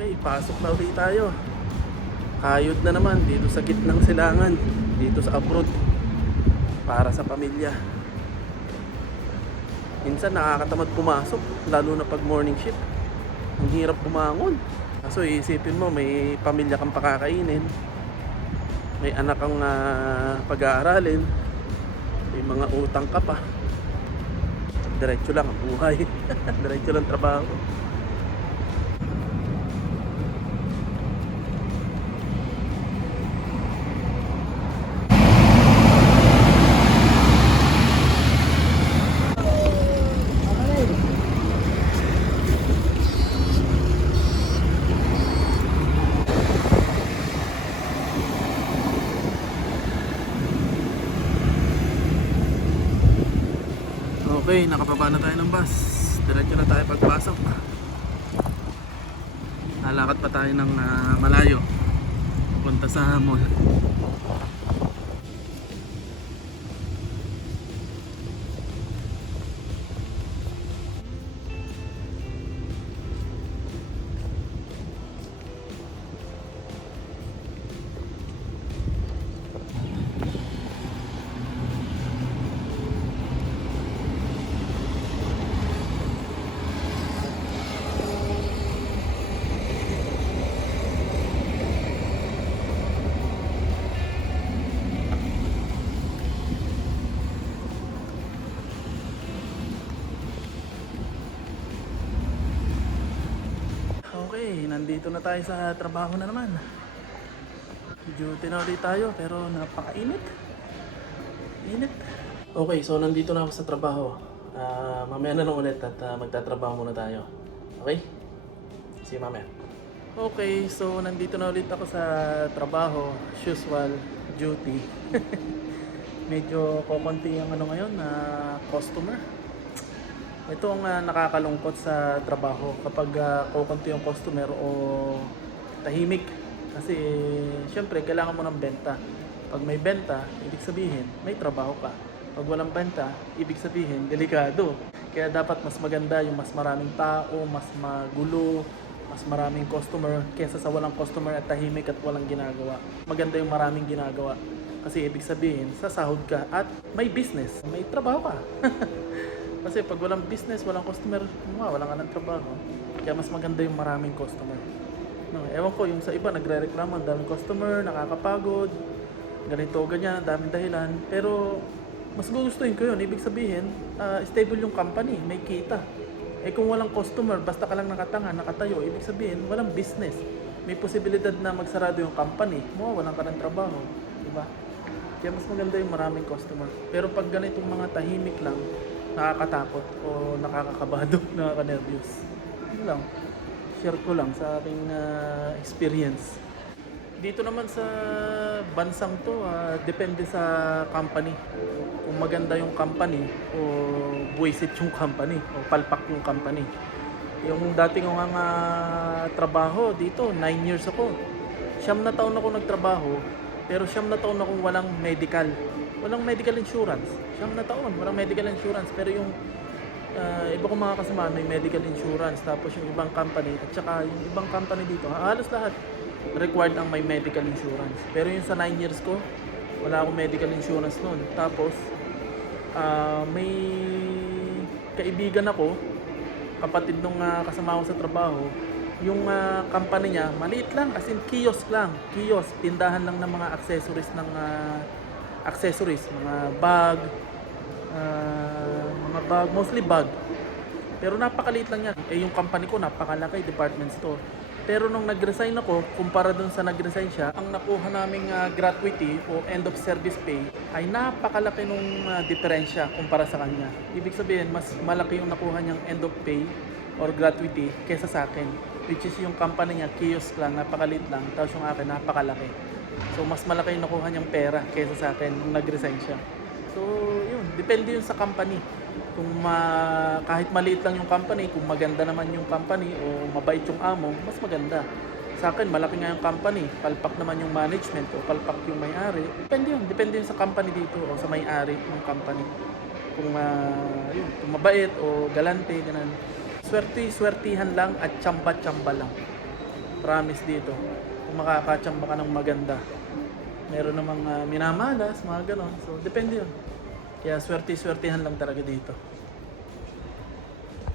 Okay, pasok na ulit tayo. Kayod na naman dito sa gitnang silangan, dito sa abroad, para sa pamilya. Minsan nakakatamad pumasok, lalo na pag morning shift. Ang hirap bumangon. Kaso iisipin mo, may pamilya kang pakakainin, may anak kang pag-aaralin, may mga utang ka pa. Diretso lang ang buhay. Diretso lang trabaho. Okay, nakababa na tayo ng bus. Diretso na tayo pagpasok. Lalakad pa tayo ng malayo punta sa mall. Okay, nandito na tayo sa trabaho na naman. Duty na ulit tayo pero napakainit. Init. Okay, so nandito na ako sa trabaho. Mamaya na lang ulit at magtatrabaho muna tayo. Okay? See you mamaya. Okay, so nandito na ulit ako sa trabaho. As usual, duty. Medyo kokonti ang ngayon na customer. Ito ang nakakalungkot sa trabaho kapag kukunti yung customer o tahimik. Kasi syempre kailangan mo ng benta. Pag may benta, ibig sabihin may trabaho ka. Pag walang benta, ibig sabihin delikado. Kaya dapat mas maganda yung mas maraming tao, mas magulo, mas maraming customer kaysa sa walang customer at tahimik at walang ginagawa. Maganda yung maraming ginagawa. Kasi ibig sabihin, sasahod ka at may business, may trabaho ka. Kasi pag walang business, walang customer, wala ka ng trabaho. Kaya mas maganda yung maraming customer. No, ewan ko, yung sa iba nagre-reklamo, ang daming customer, nakakapagod, ganito, ganyan, daming dahilan. Pero mas gugustuhin ko yun. Ibig sabihin, stable yung company, may kita. Eh kung walang customer, basta ka lang nakatanga, nakatayo, ibig sabihin, walang business. May posibilidad na magsarado yung company, walang ka ng trabaho. Diba? Kaya mas maganda yung maraming customer. Pero pag ganitong mga tahimik lang, nakakatakot o nakakakabado, nakaka-nervous. Yun lang. Share ko lang sa aking experience. Dito naman sa bansang to, depende sa company. Kung maganda yung company o buwisit yung company o palpak yung company. Yung dati ko nga trabaho dito, 9 years ako. 9 na taon ako nagtrabaho, pero 9 na taon akong walang medical. Walang medical insurance. 9 na taon, walang medical insurance. Pero yung iba kong mga kasama may medical insurance. Tapos yung ibang company, at saka yung ibang company dito, halos lahat required ang may medical insurance. Pero yung sa 9 years ko, wala akong medical insurance noon. Tapos, may kaibigan ako, kapatid nung kasama ko sa trabaho, yung company niya, maliit lang, as in kiosk lang. Kiosk, tindahan lang ng mga accessories, mga bag, mostly bag. Pero napakaliit lang yan. Eh yung company ko napakalaki, department store. Pero nung nag-resign ako, kumpara dun sa nag-resign siya, ang nakuha naming gratuity o end of service pay ay napakalaki nung diferensya kumpara sa kanya. Ibig sabihin, mas malaki yung nakuha niyang end of pay or gratuity kesa sa akin. Which is yung company niya, kiosk lang, napakaliit lang. Tapos yung akin, napakalaki. So mas malaki yung nakuha niyang pera kesa sa akin nung nag-resign siya. So yun, depende yun sa company. Kung kahit maliit lang yung company, kung maganda naman yung company o mabait yung amo, mas maganda. Sa akin, malaki nga yung company, palpak naman yung management o palpak yung may-ari. Depende yun sa company dito o sa may-ari ng company. Kung mabait o galante, ganun. Swertihan lang at tsamba-tsamba lang. Promise dito. Kung makakatsamba ka ng maganda. Meron namang minamalas, mga ganon. So, depende yun. Kaya swerte-swertehan lang talaga dito.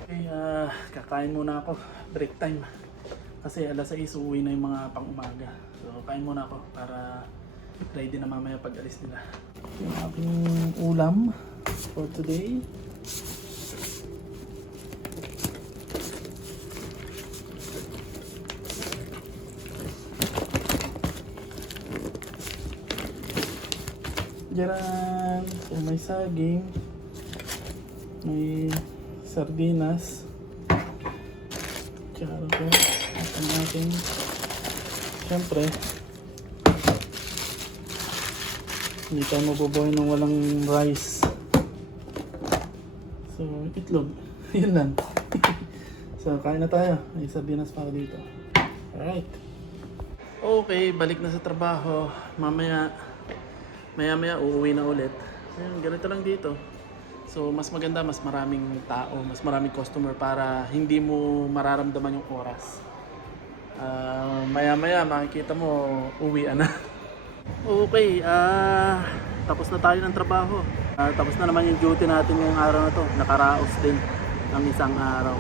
Okay, kakain muna ako. Break time. Kasi alas 6 uuwi na yung mga pang-umaga. So, kain muna ako para ready na mamaya pag alis nila. Yung aking ulam for today. Diyan, so may saging, may sardinas, tsaka ito, at ang ating, syempre, hindi tayo mabubuhay ng walang rice. So, itlog, yun lang. So, kain na tayo, may sardinas pa ako dito. Alright. Okay, balik na sa trabaho, Maya-maya uuwi na ulit. Ayun, ganito lang dito. So, mas maganda, mas maraming tao, mas maraming customer para hindi mo mararamdaman yung oras. Maya-maya makikita mo uwian na. Okay, tapos na tayo ng trabaho. Tapos na naman yung duty natin ngayong araw na to. Nakaraos din ng isang araw.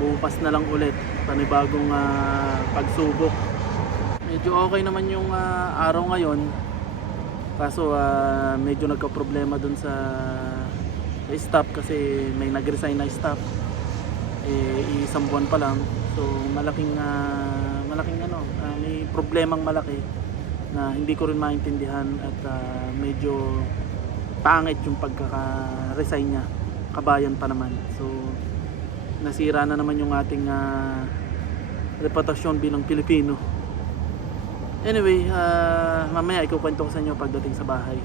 Bukas na lang ulit. Panibagong pagsubok. Medyo okay naman yung araw ngayon. Kaso medyo nagka-problema dun sa staff kasi may nag-resign na staff. Isang buwan pa lang. So malaking may problemang malaki na hindi ko rin maintindihan at medyo pangit yung pagkaka-resign niya. Kabayan pa naman. So nasira na naman yung ating reputasyon bilang Pilipino. Anyway, mamaya ikukwento ko sa inyo pagdating sa bahay.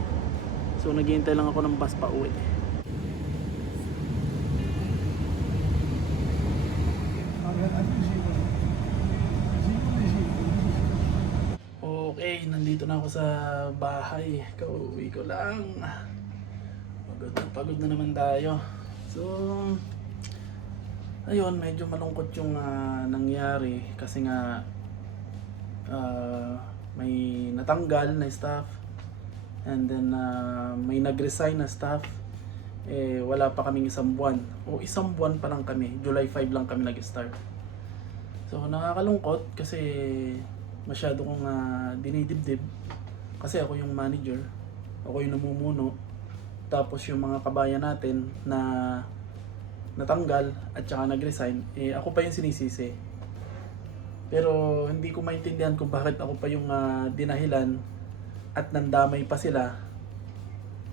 So naghihintay lang ako ng bus pa uwi. Okay, nandito na ako sa bahay. Kauwi ko lang. Pagod na naman tayo. So, ayun, medyo malungkot yung nangyari kasi nga may natanggal na staff and then may nag-resign na staff. Wala pa kaming isang buwan o isang buwan pa lang kami, July 5 lang kami nag-start. So nakakalungkot kasi masyado kong dinidibdib kasi ako yung manager, ako yung namumuno, tapos yung mga kabayan natin na natanggal at saka nag-resign, ako pa yung sinisisi. Pero hindi ko maintindihan kung bakit ako pa yung dinahilan at nandamay pa sila.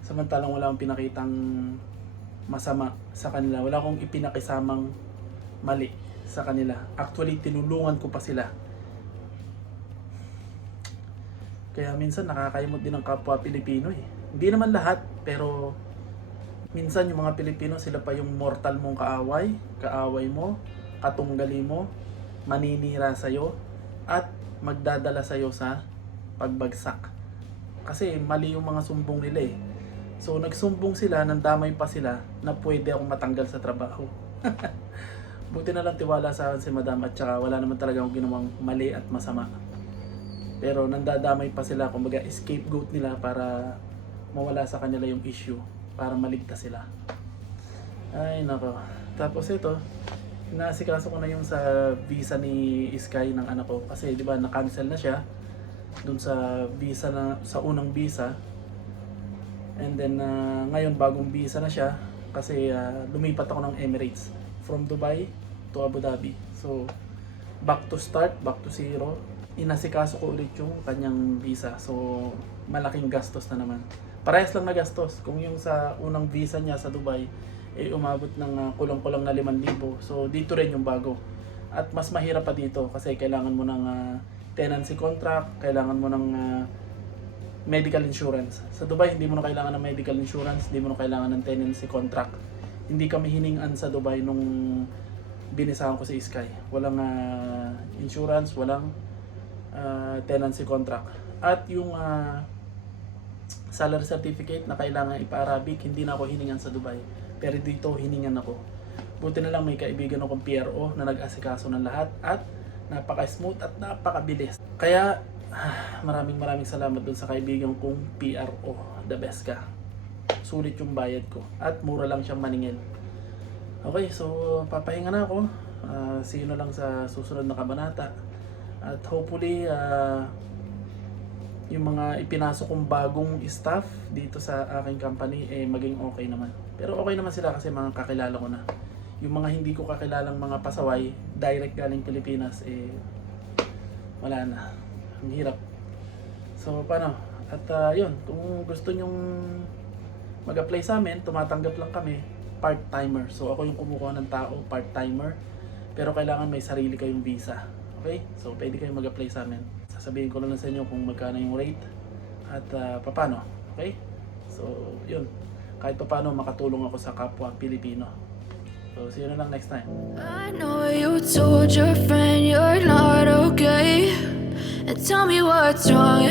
Samantalang wala akong pinakitang masama sa kanila. Wala akong ipinakisamang mali sa kanila. Actually, tinulungan ko pa sila. Kaya minsan nakakayamot din ng kapwa Pilipino eh. Hindi naman lahat, pero minsan yung mga Pilipino, sila pa yung mortal mong kaaway mo, katunggali mo, maninira sa'yo at magdadala sa'yo sa pagbagsak. Kasi mali yung mga sumbong nila eh. So nagsumbong sila, nandamay pa sila na pwede akong matanggal sa trabaho. Buti na lang tiwala sa akin si Madam at saka wala naman talaga akong ginawang mali at masama. Pero nandadamay pa sila, kumbaga scapegoat nila para mawala sa kanila yung issue, para maligtas sila. Ay nako. Tapos ito, naasikaso ko na yung sa visa ni Sky ng anak ko kasi di ba na-cancel na siya dun sa visa sa unang visa, and then ngayon bagong visa na siya kasi lumipat ako ng Emirates from Dubai to Abu Dhabi. So back to start, back to zero. Inasikaso ko ulit yung kanyang visa. So malaking gastos na naman. Parehas lang na gastos. Kung yung sa unang visa niya sa Dubai umabot ng kulang-kulang na 5,000. So dito rin yung bago. At mas mahirap pa dito kasi kailangan mo ng tenancy contract, kailangan mo ng medical insurance. Sa Dubai hindi mo na kailangan ng medical insurance, hindi mo na kailangan ng tenancy contract. Hindi kami hiningan sa Dubai nung binisahan ko si Sky. Walang insurance, walang tenancy contract. At yung salary certificate na kailangan ipa-Arabic, hindi na ako hiningan sa Dubai. Pero dito hiningan ako. Buti na lang may kaibigan akong PRO na nag-asikaso ng lahat at Napaka-smooth at napakabilis. Kaya maraming salamat dun sa kaibigan kong PRO. The best ka. Sulit yung bayad ko. At mura lang siyang maningil. Okay, so papahinga na ako. See you na lang sa susunod na kabanata. At hopefully, yung mga ipinasok kong bagong staff dito sa aking company, maging okay naman. Pero okay naman sila kasi mga kakilala ko na. Yung mga hindi ko kakilalang mga pasaway, direct galing Pilipinas, wala na. Ang hirap. So, paano? At yun, kung gusto nyong mag-apply sa amin, tumatanggap lang kami, part-timer. So, ako yung kumukuha ng tao, part-timer. Pero kailangan may sarili kayong visa. Okay? So, pwede kayong mag-apply sa amin. Sasabihin ko lang sa inyo kung magkano yung rate at paano. Okay? So, yun. Kahit paano makatulong ako sa kapwa Pilipino. So, see you na lang next time. I know you told your friend you're not okay, and tell me what's wrong.